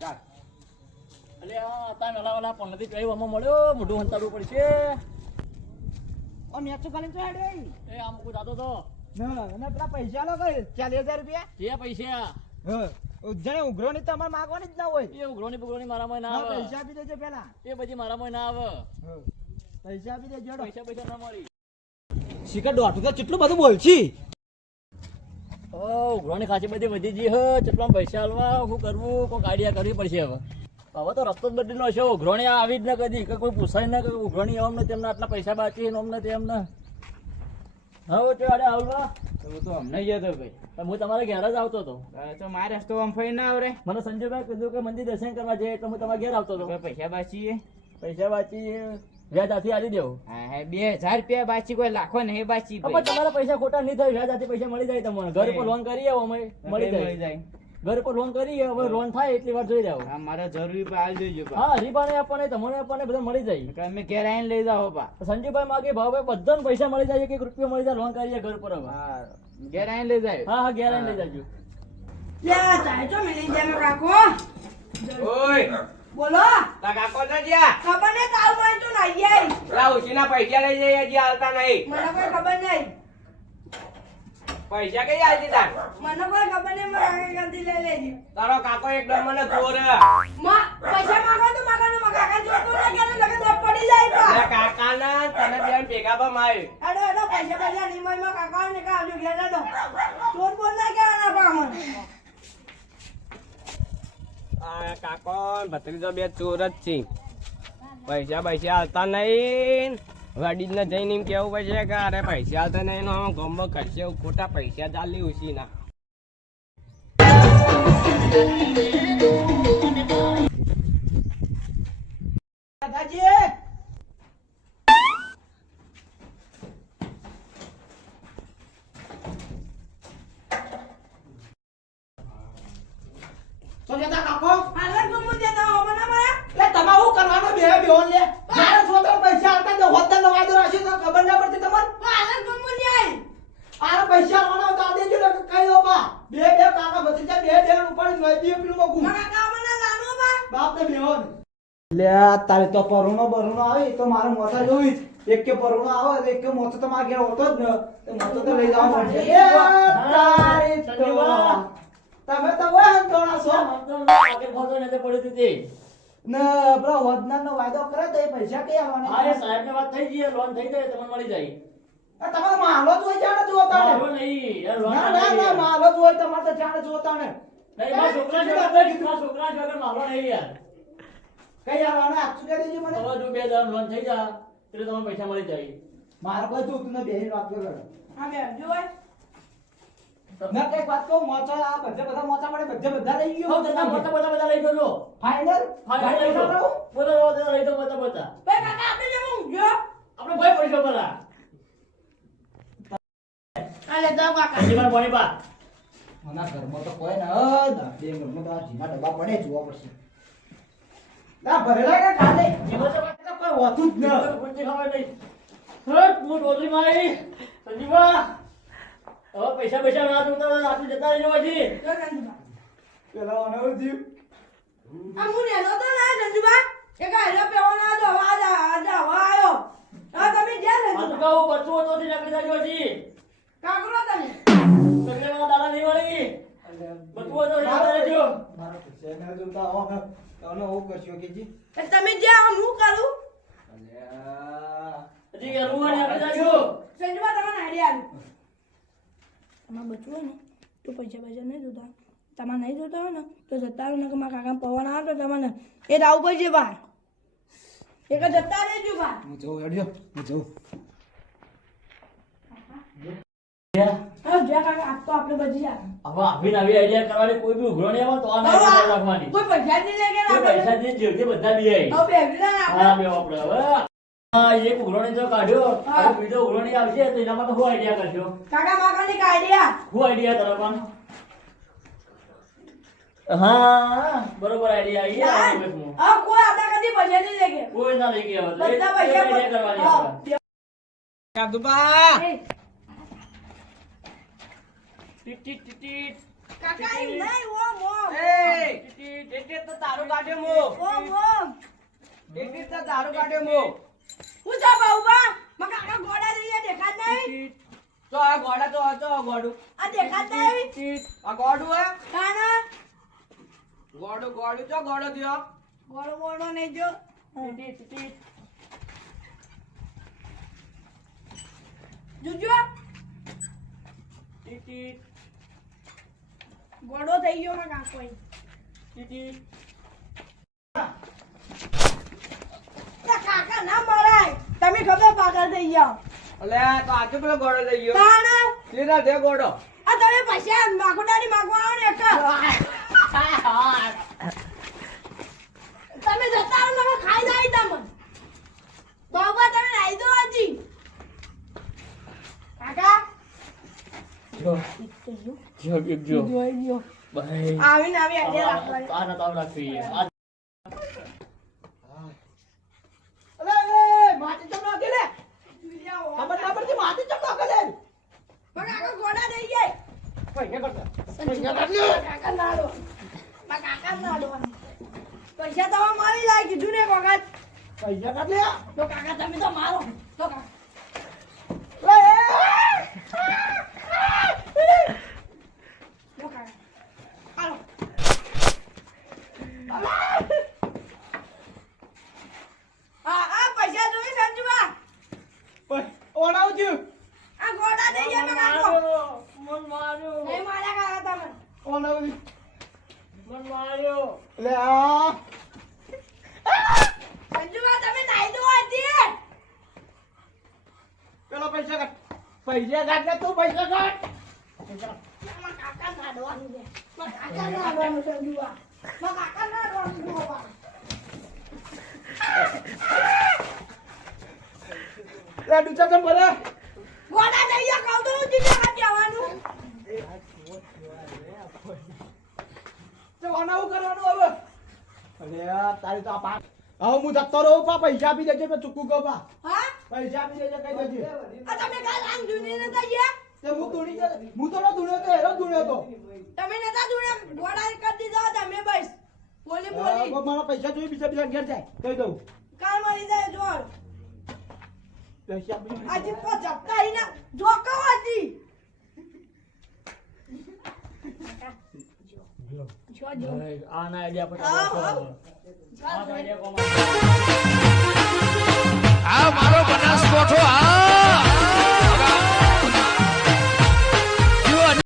ચાલ. આ તાન ઓલા ઓલા પણ નથી કઈ આમાં મળ્યો મોઢું હંતાડવું પડશે. ઓ મેચું કરીને તો હેડે એ આમ કોઈ દાદો તો. ના પેલા પૈસા લો કઈ ચાલીસ હજાર રૂપિયા. જે પૈસા. હા જણે ઉઘરો ની તમારે માગવાની જ ના હોય. એ ઉઘરોની બુઘરોની મારામાં ના આવે. પૈસા આપી દેજો પેલા. એ બધી મારામાં ના આવે. પૈસા આપી દેજો. પૈસા પૈસા ના મળી. શિખર દોઢું તો કેટલું બધું બોલછી ઓ ઉઘરોની ખાસી બધી વધી ગઈ હે. કેટલા પૈસા હાલવા શું કરવું? કોઈ આઈડિયા કરવી પડશે હવે. હવે તો રસ્તો જ બદલી નો છે ઉઘરોણી આવી જ ન કદી. કે કોઈ પૂછાય ન કે ઉઘરોણી એમ ને તેમને આટલા પૈસા બાકી અમને તેમને. હવે તે અરે આવવા તો હું તો અમને જતો ભાઈ. પણ હું તમારા ઘેર જ આવતો હતો. તો મારે રસ્તો આમ ફરી ના આવરે. મને સંજયભાઈ કીધું કે મંદિર દર્શન કરવા જઈએ એટલે હું તમારા ઘેર આવતો હતો. પૈસા બાચીએ. પૈસા વાંચી વ્યાજ આથી આલી દેવું. બે હજાર રૂપિયા બાચી કોઈ લાખો નહીં બાચી પણ તમારા પૈસા ખોટા નહીં થાય વ્યાજ આથી પૈસા મળી જાય તમને. ઘર પર લોન કરી આવો અમે મળી જાય. જાય. ઘર પર લોન કરીએ હવે લોન થાય એટલી વાર જોઈ જાવ હા મારે જરૂરી પર આવી જોઈજો હા હરીબાને આપણને તમને આપણને બધા મળી જાય. કે અમે ઘેર આવીને લઈ જાઓ બા. સંજયભાઈ માગે ભાવભાઈ બધાને પૈસા મળી જાય એક એક રૂપિયો મળી જાય લોન કરીએ ઘર પર હવે. હા ઘેર આવીને લઈ જાય હા હા ઘેર આવીને લઈ જાજો. યા જાય છો મિલી જેમ કાકો ઓય. બોલો. કાકો ના જ્યાં? ખબર નહીં કાલ મને તો નાઈ જાય લા ઉછીના પૈસા લઈ જઈએ હજી આવતા નહીં. મને કોઈ ખબર નહીં. પૈસા કઈ આલતી તાર મને કોઈ ખબર નહીં મારા કાકાથી લઈ લેજે. તારો કાકો એકદમ મને ચોરમાં પૈસા માંગો તો માંગો ને કાકા જોતો ના ને લગન દોડ પડી જાય તારા કાકા કાકાના તને બેન ભેગા પર માય અડો અડો પૈસા પૈસા નહીં માં કાકા ને કા આવજો ઘેર દો ચોર બોલ ના કહેવાના પા મને આ કાકો, ને ભત્રીજો બે ચોર જ છે. પૈસા પૈસા આલતા નહીં. વાડી ને જઈને કેવું પડશે કે અરે પૈસા હાલતા નહીં નો ગમો કરશે ખોટા પૈસા ચાલી ઉછી ના તો જતા કાકો હાલત ગુમુ દેતા હો તમે કરવાનો? બે બેહોન લે. પૈસા આવતા તો હોતન નો વાયદો રાખ્યો તો ખબર ના પડતી તમને? હાલત જાય આરે પૈસા આવવાનો તો આ દેજો ને કઈ દો બે બે કાકા ભત્રીજા બે બે ઉપર લઈ દે પેલું મગું મારા કાકા મને લાનો બા. બાપ ને બેહોન લે તારે તો પરુણો બરુણો આવે તો મારે મોટા જોવી એક કે પરુણો આવે એક કે મોટો તો મારા ઘેર હોતો જ ન. તો તો લઈ જવા પડશે એ તો તમે તો છો? આગળ પડ્યું તું તે ને પેલો હોદનાર નો વાયદો કરે તો એ પૈસા કઈ હા એ સાહેબ ને વાત થઈ ગઈ લોન થઈ જાય તમને મળી જાય. તમારે માલો જ હોય જાણે જોતા નહીં યાર ના ના ના માલો જ હોય તમારે તો જાણે જોતા ને છોકરા છોકરા જોડે નહીં યાર. કઈ આવવાના? આપશું કે દેજો મને? હવે જો બે દામ લોન થઈ જા એટલે તમને પૈસા મળી જાય. મારે કોઈ જોતું ને બેહીને વાત કરો. હા બે જોય ના કંઈક વાત કહું મોચા આ બધે બધા મોચા પડે બધે બધા લઈ ગયો. બધા બધા બધા બધા લઈ જજો ફાઇનલ ફાઇનલ લઈ જાઓ બોલો બોલો લઈ જાઓ બધા બધા બે કાકા આપણે જેમ ગયો? આપણે ભાઈ પૈસા બધા આલે જાવ કાકા. જીવન પાણી બા મના ઘરમાં તો કોઈ ના દાદે ઘરમાં તો આ જીના ડબ્બા પડે જોવા પડશે. ના ભરેલા કે કાલે જીવન તો કોઈ હોતું જ ન. ખબર નહીં. હટ મોટ ઓલી મારી. સંજીવા હવે પૈસા પૈસા ના જોતા આટલું જતા રહેજો પછી જો પેલા ઓનો જીવ. આ હું નેનો તો ના પેવો ના જો આજ આજ આયો. આ તમે જ્યાં તો કહું હતો તે નકળી જાજો પછી કાકરો તમે. નકલીમાં દાડા નહીં વળી બચ્ચું હતો એ રહેજો. મારો પૈસા ના જોતા હું કરશું કે જી. તમે જ્યાં આમ હું કરું? અલ્યા. હજી રૂવાણી આપણે જાજો સંજુબા તમને આઈડિયા આલું. તમારે બચવું હોય ને તો પૈસા પૈસા નહીં જોતા. તમારે નહીં જોતા હોય ને તો જતા રહો ને કે મારા કાકા પવન આવે તો તમને એ રાવું પડશે બહાર. એક જતા રહેજો બહાર. હું જઉં હું જઉં. હા જ્યાં કાકા આજ તો આપણે બચી જાય હવે આવી આઈડિયા કરવાની કોઈ આવે પૈસા બધા એક ઉઘરોણી કાઢ્યો. હવે બીજો ઉઘરોણી આવશે તો એના માટે શું આઈડિયા કરશો? કાકા માકાની કાઢ્યા શું આઈડિયા તારા પણ? હા બરોબર આઈડિયા આવી ગયા હવે કોઈ આપણા કદી પૈસા નહીં લઈ કોઈ ના લઈ હવે બધા પૈસા કરવાની હા. આપણે. ટીટ ટીટ ટીટ ટીટ. કાકા એમ નહીં ઓમ ઓમ. એ! ટીટ ટીટ ટીટ. તારું કાઢ્યો મો. ઓમ ઓમ. ટિકિટ તો તારું કાઢ્યો મો. હું છે બાઉબા માં કાકા ગોડા દઈએ દેખાત નહીં? તો આ ગોડા તો આ ગોડું. આ દેખાત નહીં? આ ગોડું હે? કાના? ગોડું ગોડું ચો ગોડો થયો ગોળો ગોળો નહીં જો. જોજો થઈ ગયો માં કાકો કાકા ના મરાય તમે પાગલ થઈ ગયો અલે તો આજે પેલો ગોડો લઈ ગયો. તાણ? લીધા દે ગોડો આ તમે પૈસા માગોડાની માગવા આવો ને એક. તમે જતા રહો તમે ખાઈ જાય તમે બાબા તમે નાઈ દો હજી. કાકા? જો. જો. જો જો આવી ગયો આવી આજે રાખવાની. આ નતા રાખવી આ અલે એ માટી ચમ નાખી લે ખબર ના પડતી માટી ચમ નાખે લે કાકા ગોડા દઈ જાય. પૈસા કરતા. પૈસા તમે મારી લાય કીધું ને વખત. પૈસા કાઢ લે. તો કાકા તમે તો મારો. તો કાકા તો કાકા હાલો હા હા પૈસા જોઈ સંજુબા ઓણાવ છું આ ગોડા દઈ જાય માં કાકો મન માર્યો નહીં માર્યા તમે ઓણાવ મન માર્યો લે આ. સંજુબા તમે નાઈ દો હતી પેલો પૈસા કાઢ. પૈસા કાઢ લે તું પૈસા કાઢ. કાકા નાડવાનું છે કાકા નાડવાનું સંજુબા કાકા નાડવાનું જોવા લે ડુચા ચમ ભરે ગોડા દઈ જાય કહું તો હું જીજે કાઢી આવવાનું કરવાનું હવે? અલે તારી તો આ હવે હું જતો રહું પા પૈસા આપી દેજે મેં ચૂકું કહું પા. પૈસા આપી દેજે કઈ દેજે. આ તમે કાલ આમ જુની તે હું ધૂણી હું તો ધૂણ્યો તો હેરો ધૂણ્યો તો. તમે નતા જુને ગોડા કરી દીધા તમે બસ. બોલી બોલી. મારા પૈસા જોઈ બીજા બીજા ઘેર જાય કહી દઉં. કાલ મરી જાય જોર. આજે તો જપતા હી ના જોકો હતી જો. જો આ ના આઈડિયા પર આ મારો બનાસકોઠો આ